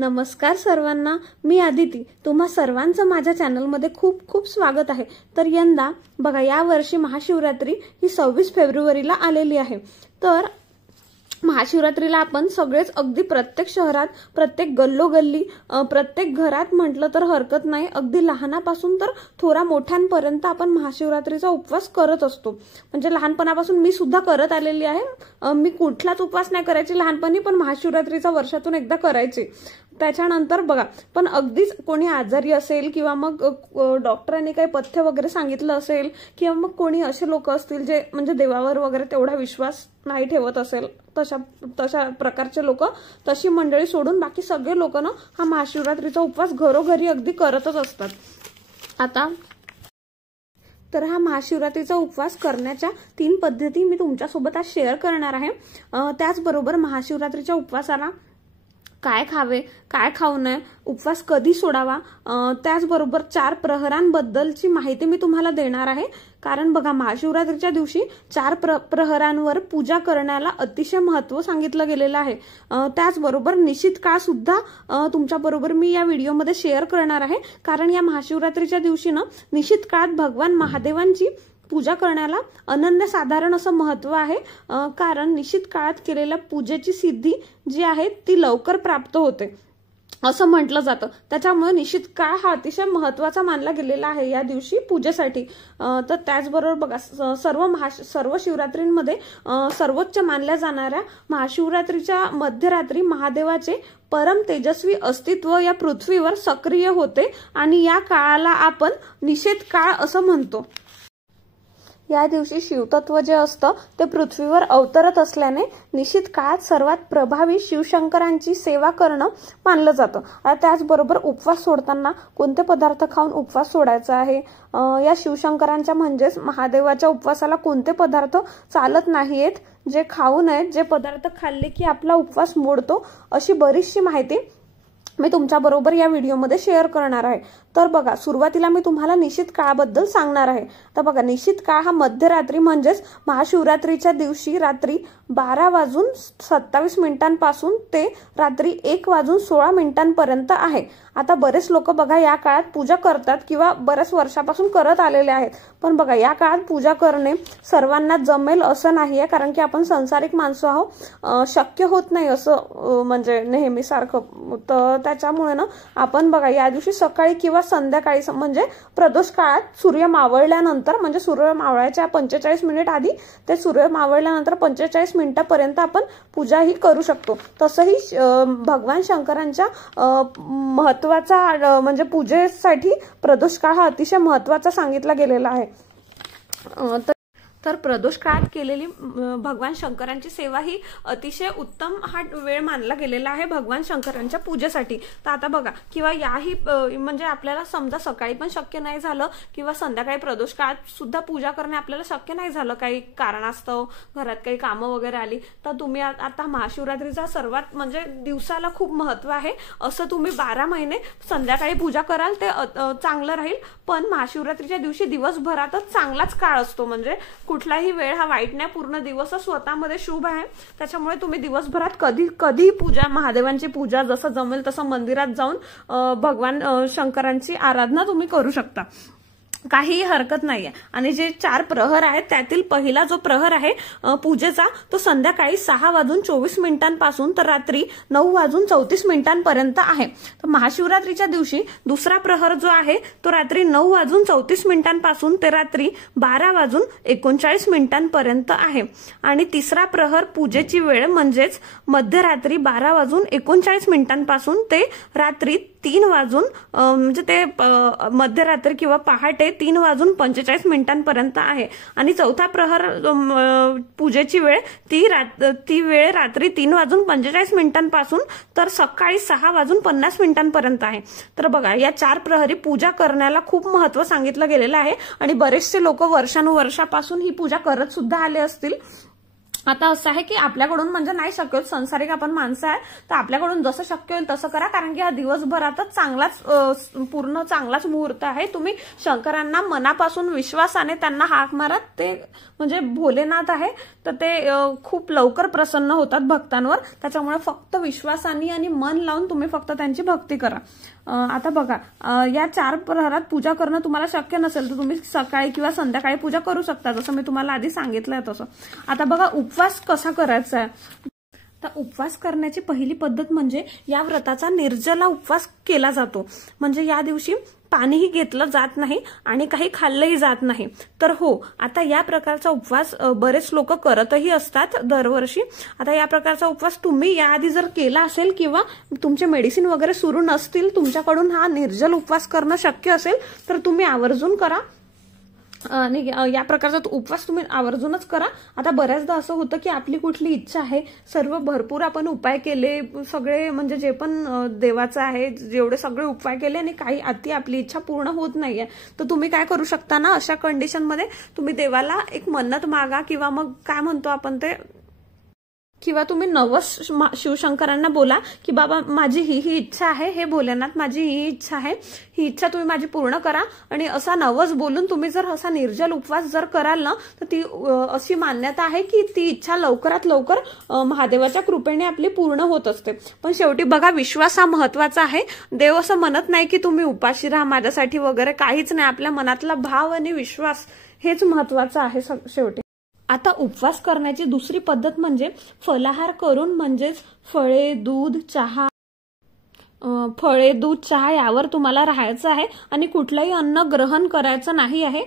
नमस्कार सर्वांना, मी आदिती. तुम्हा सर्वांचं माझ्या चॅनलमध्ये खूप खूप स्वागत आहे. तर यंदा बघा, या वर्षी महाशिवरात्री ही 26 फेब्रुवारीला आलेली आहे. तर महाशिवरात्रीला आपण सगळेच अगदी प्रत्येक शहरात, प्रत्येक गल्लोगल्ली, प्रत्येक घरात म्हटलं तर हरकत नाही, अगदी लहानापासून तर थोरा मोठ्यांपर्यंत आपण महाशिवरात्रीचा उपवास करत असतो. म्हणजे लहानपणापासून मी सुद्धा करत आलेली आहे. मी कुठलाच उपवास नाही करायची लहानपणी, पण महाशिवरात्रीचा वर्षातून एकदा करायचे. त्याच्यानंतर बघा, पण अगदीच कोणी आजारी असेल किंवा मग डॉक्टरांनी काही पथ्य वगैरे सांगितलं असेल किंवा मग कोणी असे लोक असतील जे म्हणजे देवावर वगैरे तेवढा विश्वास नाही ठेवत असेल, तशा प्रकारचे लोक, तशी मंडळी सोडून बाकी सगळे लोक ना हा महाशिवरात्रीचा उपवास घरोघरी अगदी करतच असतात. आता तर हा महाशिवरात्रीचा उपवास करण्याच्या 3 पद्धती मी तुमच्यासोबत आज शेअर करणार आहे. त्याचबरोबर महाशिवरात्रीच्या उपवासाला काय खावे, काय खाऊ नये, उपवास कधी सोडावा, त्याचबरोबर 4 प्रहरांबद्दलची माहिती मी तुम्हाला देणार आहे. कारण बघा, महाशिवरात्रीच्या दिवशी 4 प्रहरांवर पूजा करण्याला अतिशय महत्त्व सांगितलं गेलेलं आहे. त्याचबरोबर निश्चित काळ सुद्धा तुमच्याबरोबर मी या व्हिडिओमध्ये शेअर करणार आहे. कारण या महाशिवरात्रीच्या दिवशी ना निश्चित काळात भगवान महादेवांची पूजा करण्याला अनन्यसाधारण असं महत्त्व आहे. कारण निश्चित काळात केलेल्या पूजेची सिद्धी जी आहे ती लवकर प्राप्त होते असं म्हटलं जातं. त्याच्यामुळे निश्चित काळ हा महत्त्वाचा मानला गेलेला आहे या दिवशी पूजेसाठी. तर त्याचबरोबर बघा, सर्व शिवरात्रींमध्ये सर्वोच्च मानल्या जाणाऱ्या महाशिवरात्रीच्या मध्यरात्री महादेवाचे परम तेजस्वी अस्तित्व या पृथ्वीवर सक्रिय होते आणि या काळाला आपण निषेध काळ असं म्हणतो. या दिवशी शिवतत्व जे असतं ते पृथ्वीवर अवतरत असल्याने निश्चित काळात सर्वात प्रभावी शिवशंकरांची सेवा करणं मानलं जातं. त्याचबरोबर उपवास सोडताना कोणते पदार्थ खाऊन उपवास सोडायचा आहे, या शिवशंकरांच्या म्हणजेच महादेवाच्या उपवासाला कोणते पदार्थ चालत नाहीयेत, जे खाऊ नयेत, जे पदार्थ खाल्ले की आपला उपवास मोडतो, अशी बरीचशी माहिती मी तुमच्याबरोबर या व्हिडिओमध्ये शेअर करणार आहे. तर बघा, सुरुवातीला मी तुम्हाला निश्चित काळाबद्दल सांगणार आहे. तर बघा, निश्चित काळ हा मध्यरात्री म्हणजेच महाशिवरात्रीच्या दिवशी रात्री 12:27 पासून ते रात्री 1:16 आहे. आता बरेच लोक बघा या काळात पूजा करतात किंवा बऱ्याच वर्षापासून करत आलेले आहेत. पण बघा, या काळात पूजा करणे सर्वांना जमेल असं नाहीये, कारण की आपण संसारिक माणसं आहोत, शक्य होत नाही असं म्हणजे नेहमी सारखं. तर त्याच्यामुळे ना आपण बघा या दिवशी सकाळी किंवा संध्याकाळी म्हणजे प्रदोष काळात सूर्य मावळल्यानंतर, म्हणजे सूर्य मावळायच्या 45 मिनिट आधी ते सूर्य मावळल्यानंतर 45 मिनिटापर्यंत आपण पूजा ही करू शकतो. तसंही भगवान शंकरांच्या महत्वाचा म्हणजे पूजेसाठी प्रदोष काळ हा अतिशय महत्वाचा सांगितला गेलेला आहे. तर प्रदोष काळात केलेली भगवान शंकरांची सेवा ही अतिशय उत्तम हा वेळ मानला गेलेला आहे भगवान शंकरांच्या पूजेसाठी. तर आता बघा, किंवा याही म्हणजे आपल्याला समजा सकाळी पण शक्य नाही झालं किंवा संध्याकाळी प्रदोष काळात सुद्धा पूजा करणे आपल्याला शक्य नाही झालं, काही कारणास्तव घरात काही कामं वगैरे आली, तर तुम्ही आता महाशिवरात्रीचा सर्वात म्हणजे दिवसाला खूप महत्त्व आहे, असं तुम्ही 12 महिने संध्याकाळी पूजा कराल ते चांगलं राहील. पण महाशिवरात्रीच्या दिवशी दिवसभरातच चांगलाच काळ असतो, म्हणजे कुठलाही वेळ हा वाईट नाही, पूर्ण दिवस स्वतःमध्ये शुभ आहे. त्याच्यामुळे तुम्ही दिवसभरात कधी पूजा, महादेवांची पूजा जसं जमेल तसं मंदिरात जाऊन भगवान शंकरांची आराधना तुम्ही करू शकता, काही हरकत नाहीये. आणि जे 4 प्रहर आहेत त्यातील पहिला जो प्रहर आहे पूजेचा, तो संध्याकाळी 6:24 पासून तर रात्री 9:34 आहे. तर महाशिवरात्रीच्या दिवशी दुसरा प्रहर जो आहे तो रात्री 9:34 पासून ते रात्री 12:39 आहे. आणि तिसरा प्रहर पूजेची वेळ म्हणजेच मध्यरात्री 12:39 पासून ते रात्री 3 वाजून म्हणजे ते मध्यरात्री किंवा पहाटे 3:45 आहे. आणि चौथा प्रहर पूजेची वेळ ती वेळ रात्री 3:45 पासून तर सकाळी 6:50 आहे. तर बघा, या 4 प्रहरी पूजा करण्याला खूप महत्त्व सांगितलं गेलेलं आहे आणि बरेचसे लोक वर्षानुवर्षापासून ही पूजा करत सुद्धा आले असतील. आता असं आहे की आपल्याकडून म्हणजे नाही शक्य होत, संसारिक आपण माणसं आहे, तर आपल्याकडून जसं शक्य होईल तसं करा, कारण की हा दिवसभरातच पूर्ण चांगलाच मुहूर्त आहे. तुम्ही शंकरांना मनापासून विश्वासाने त्यांना हाक मारा, ते म्हणजे भोलेनाथ आहे तर ते खूप लवकर प्रसन्न होतात भक्तांवर. त्याच्यामुळे फक्त विश्वासाने आणि मन लावून तुम्ही फक्त त्यांची भक्ती करा. आता बघा, या 4 प्रहरात पूजा करणं तुम्हाला शक्य नसेल तर तुम्ही सकाळी किंवा संध्याकाळी पूजा करू शकता, जसं मी तुम्हाला आधी सांगितलंय तसं. आता बघा, उपवास कसा करायचा आहे. तर उपवास करण्याची पहिली पद्धत म्हणजे या व्रताचा निर्जला उपवास केला जातो. म्हणजे या दिवशी पाणीही घेतलं जात नाही आणि काही खाल्लंही जात नाही. तर हो, आता या प्रकारचा उपवास बरेच लोक करतही असतात दरवर्षी. आता या प्रकारचा उपवास तुम्ही याआधी जर केला असेल किंवा तुमचे मेडिसिन वगैरे सुरू नसतील, तुमच्याकडून हा निर्जल उपवास करणं शक्य असेल तर तुम्ही आवर्जून करा आणि या प्रकारचा उपवास तुम्ही आवर्जूनच करा. आता बऱ्याचदा असं होतं की आपली कुठली इच्छा आहे, सर्व भरपूर आपण उपाय केले, सगळे म्हणजे जे पण देवाचं आहे जेवढे सगळे उपाय केले आणि काही अति आपली इच्छा पूर्ण होत नाहीये, तर तुम्ही काय करू शकता ना, अशा कंडिशनमध्ये तुम्ही देवाला एक मन्नत मागा किंवा मग काय म्हणतो आपण ते, किंवा तुम्ही नवस शिवशंकरांना बोला की बाबा माझी ही इच्छा आहे, हे भोलेनाथ माझी ही इच्छा आहे, ही इच्छा तुम्ही माझी पूर्ण करा. आणि असा नवस बोलून तुम्ही जर असा निर्जल उपवास जर कराल ना, तर ती अशी मान्यता आहे की ती इच्छा लवकरात लवकर महादेवाच्या कृपेने आपली पूर्ण होत असते. पण शेवटी बघा, विश्वास हा महत्वाचा आहे. देव असं म्हणत नाही की तुम्ही उपाशी राहा माझ्यासाठी वगैरे, काहीच नाही. आपल्या मनातला भाव आणि विश्वास हेच महत्वाचं आहे शेवटी. आता उपवास करण्याची दुसरी पद्धत म्हणजे फलाहार करून, म्हणजेच फळे, दूध, चहा यावर तुम्हाला राहायचं आहे आणि कुठलंही अन्न ग्रहण करायचं नाही आहे.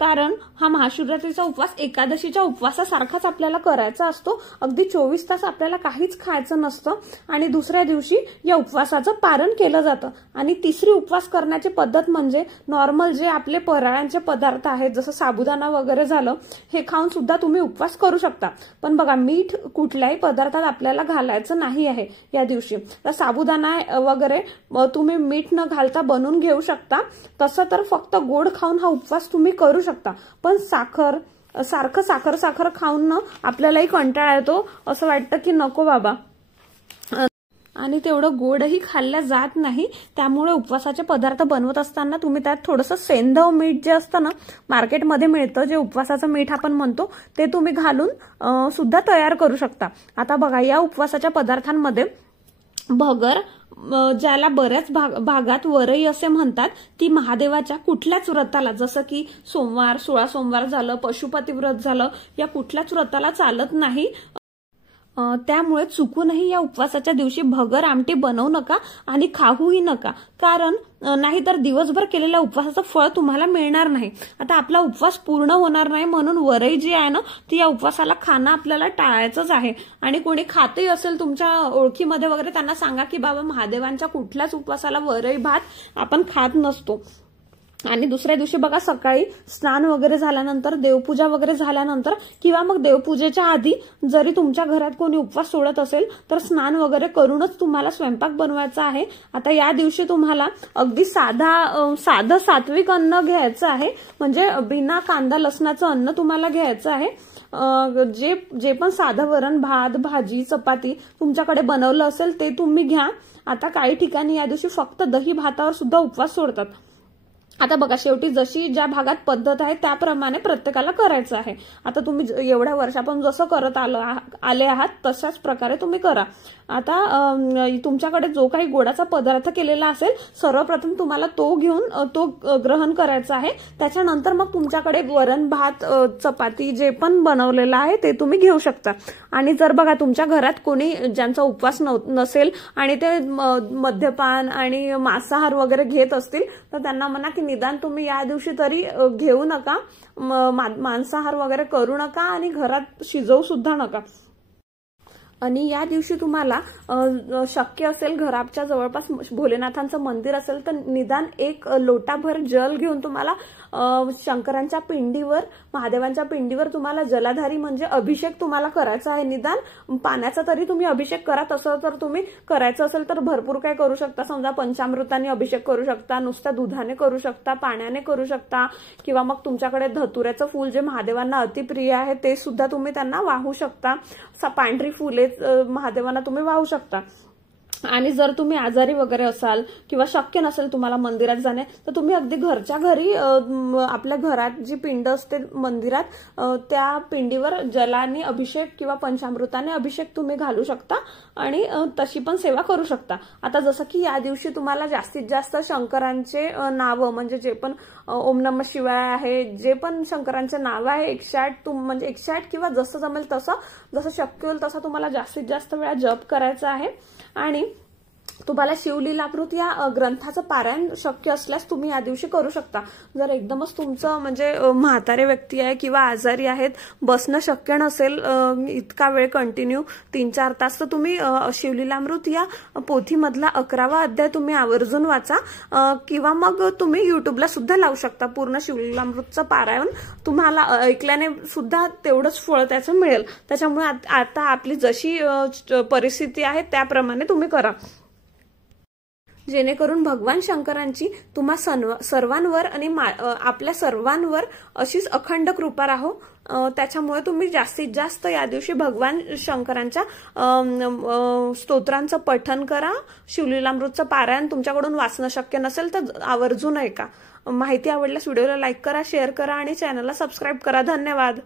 कारण हा महाशिवरात्रीचा उपवास एकादशीच्या उपवासासारखाच आपल्याला करायचा असतो. अगदी 24 तास आपल्याला काहीच खायचं नसतं आणि दुसऱ्या दिवशी या उपवासाचं पारण केलं जातं. आणि तिसरी उपवास करण्याची पद्धत म्हणजे नॉर्मल जे आपले फराळांचे पदार्थ आहेत, जसं साबुदाणा वगैरे झालं, हे खाऊन सुद्धा तुम्ही उपवास करू शकता. पण बघा, मीठ कुठल्याही पदार्थात आपल्याला घालायचं नाही आहे या दिवशी. तर साबुदाणा वगैरे तुम्ही मीठ न घालता बनवून घेऊ शकता. तसं तर फक्त गोड खाऊन हा उपवास तुम्ही करू शकता. पण सारखं साखर खाऊन ना आपल्यालाही कंटाळा येतो, असं वाटतं की नको बाबा, आणि तेवढं गोडही खाल्ल्या जात नाही. त्यामुळे उपवासाचे पदार्थ बनवत असताना तुम्ही त्यात थोडंसं सेंधव मीठ जे असतं ना, मार्केटमध्ये मिळतं, जे उपवासाचं मीठ आपण म्हणतो, ते तुम्ही घालून सुद्धा तयार करू शकता. आता बघा, या उपवासाच्या पदार्थांमध्ये भगर, ज्याला बऱ्याच भागात वरई असे म्हणतात, ती महादेवाच्या कुठल्याच व्रताला, जसं की सोमवार, 16 सोमवार झालं, पशुपती व्रत झालं, या कुठल्याच व्रताला चालत नाही. त्यामुळे चुकूनही या उपवासाच्या दिवशी भगर आमटी बनवू नका आणि खाऊही नका, कारण नाहीतर दिवसभर केलेल्या उपवासाचं फळ तुम्हाला मिळणार नाही. आता आपला उपवास पूर्ण होणार नाही, म्हणून वरई जी आहे ना, ती या उपवासाला खाणं आपल्याला टाळायचंच आहे. आणि कोणी खातही असेल तुमच्या ओळखीमध्ये वगैरे, त्यांना सांगा की बाबा महादेवांच्या कुठल्याच उपवासाला वरई भात आपण खात नसतो. आणि दुसऱ्या दिवशी बघा, सकाळी स्नान वगैरे झाल्यानंतर, देवपूजा वगैरे झाल्यानंतर किंवा मग देवपूजेच्या आधी जरी तुमच्या घरात कोणी उपवास सोडत असेल तर स्नान वगैरे करूनच तुम्हाला स्वयंपाक बनवायचा आहे. आता या दिवशी तुम्हाला अगदी साधं सात्विक अन्न घ्यायचं आहे, म्हणजे बिना कांदा लसणाचं अन्न तुम्हाला घ्यायचं आहे. जे पण साधं वरण भात, भाजी, चपाती तुमच्याकडे बनवलं असेल ते तुम्ही घ्या. आता काही ठिकाणी या दिवशी फक्त दही भातावर सुद्धा उपवास सोडतात. आता बघा, शेवटी जशी ज्या भागात पद्धत आहे त्याप्रमाणे प्रत्येकाला करायचं आहे. आता तुम्ही एवढ्या वर्षापासून जसं करत आले आहात तशाच प्रकारे तुम्ही करा. आता तुमच्याकडे जो काही गोडाचा पदार्थ केलेला असेल, सर्वप्रथम तुम्हाला तो घेऊन तो ग्रहण करायचा आहे. त्याच्यानंतर मग तुमच्याकडे वरण भात, चपाती जे पण बनवलेलं आहे ते तुम्ही घेऊ शकता. आणि जर बघा तुमच्या घरात कोणी ज्यांचा उपवास नसेल आणि ते मद्यपान आणि मांसाहार वगैरे घेत असतील, तर त्यांना म्हणा की निदान तुम्ही या दिवशी तरी घेऊ नका, मांसाहार वगैरे करू नका आणि घरात शिजवू सुद्धा नका. आणि या दिवशी तुम्हाला शक्य असेल घराच्या जवळपास भोलेनाथांचं मंदिर असेल तर निदान एक लोटाभर जल घेऊन तुम्हाला शंकरांच्या पिंडीवर, महादेवांच्या पिंडीवर तुम्हाला जलाधारी म्हणजे अभिषेक तुम्हाला करायचा आहे. निदान पाण्याचा तरी तुम्ही अभिषेक करा. तसं तर तुम्ही करायचं असेल तर भरपूर काय करू शकता. समजा पंचामृताने अभिषेक करू शकता, नुसत्या दुधाने करू शकता, पाण्याने करू शकता, किंवा मग तुमच्याकडे धतुऱ्याचं फूल जे महादेवांना अतिप्रिय आहे ते सुद्धा तुम्ही त्यांना वाहू शकता. पांढरी फुले महादेवांना तुम्ही वाहू शकता. आणि जर तुम्ही आजारी वगैरे असाल किंवा शक्य नसेल तुम्हाला मंदिरात जाणे तर तुम्ही अगदी घरच्या घरी आपल्या घरात जी पिंड असते मंदिरात त्या पिंडीवर जलाने अभिषेक किंवा पंचामृताने अभिषेक तुम्ही घालू शकता आणि तशी पण सेवा करू शकता. आता जसं की या दिवशी तुम्हाला जास्तीत जास्त शंकरांचे नाव म्हणजे जे पण ओम नमः शिवाय आहे, जे पण शंकरांचे नाव आहे 108 म्हणजे 108 किंवा जसं जमेल तसं, जसं शक्य होईल तसा तुम्हाला जास्तीत जास्त वेळा जप करायचा आहे. आणि तुम्हाला शिवलीलामृत या ग्रंथाचं पारायण शक्य असल्यास तुम्ही या दिवशी करू शकता. जर एकदमच तुमचं म्हणजे म्हातारे व्यक्ती आहे किंवा आजारी आहेत, बसणं शक्य नसेल इतका वेळ कंटिन्यू 3-4 तास, तर तुम्ही शिवलीलामृत या पोथीमधला 11वा अध्याय तुम्ही आवर्जून वाचा. किंवा मग तुम्ही युट्यूबला सुद्धा लावू शकता. पूर्ण शिवलीलामृतचं पारायण तुम्हाला ऐकल्याने सुद्धा तेवढंच फळ त्याचं मिळेल. त्याच्यामुळे आता आपली जशी परिस्थिती आहे त्याप्रमाणे तुम्ही करा, जेणेकरून भगवान शंकरांची तुम्हा सर्वांवर आणि आपल्या सर्वांवर अशीच अखंड कृपा राहो. त्याच्यामुळे तुम्ही जास्तीत जास्त या दिवशी भगवान शंकरांच्या स्तोत्रांचं पठण करा. शिवलीलामृतचं पारायण तुमच्याकडून वाचणं शक्य नसेल तर आवर्जून ऐका. माहिती आवडल्यास व्हिडिओला लाईक करा, शेअर करा आणि चॅनलला सबस्क्राईब करा. धन्यवाद.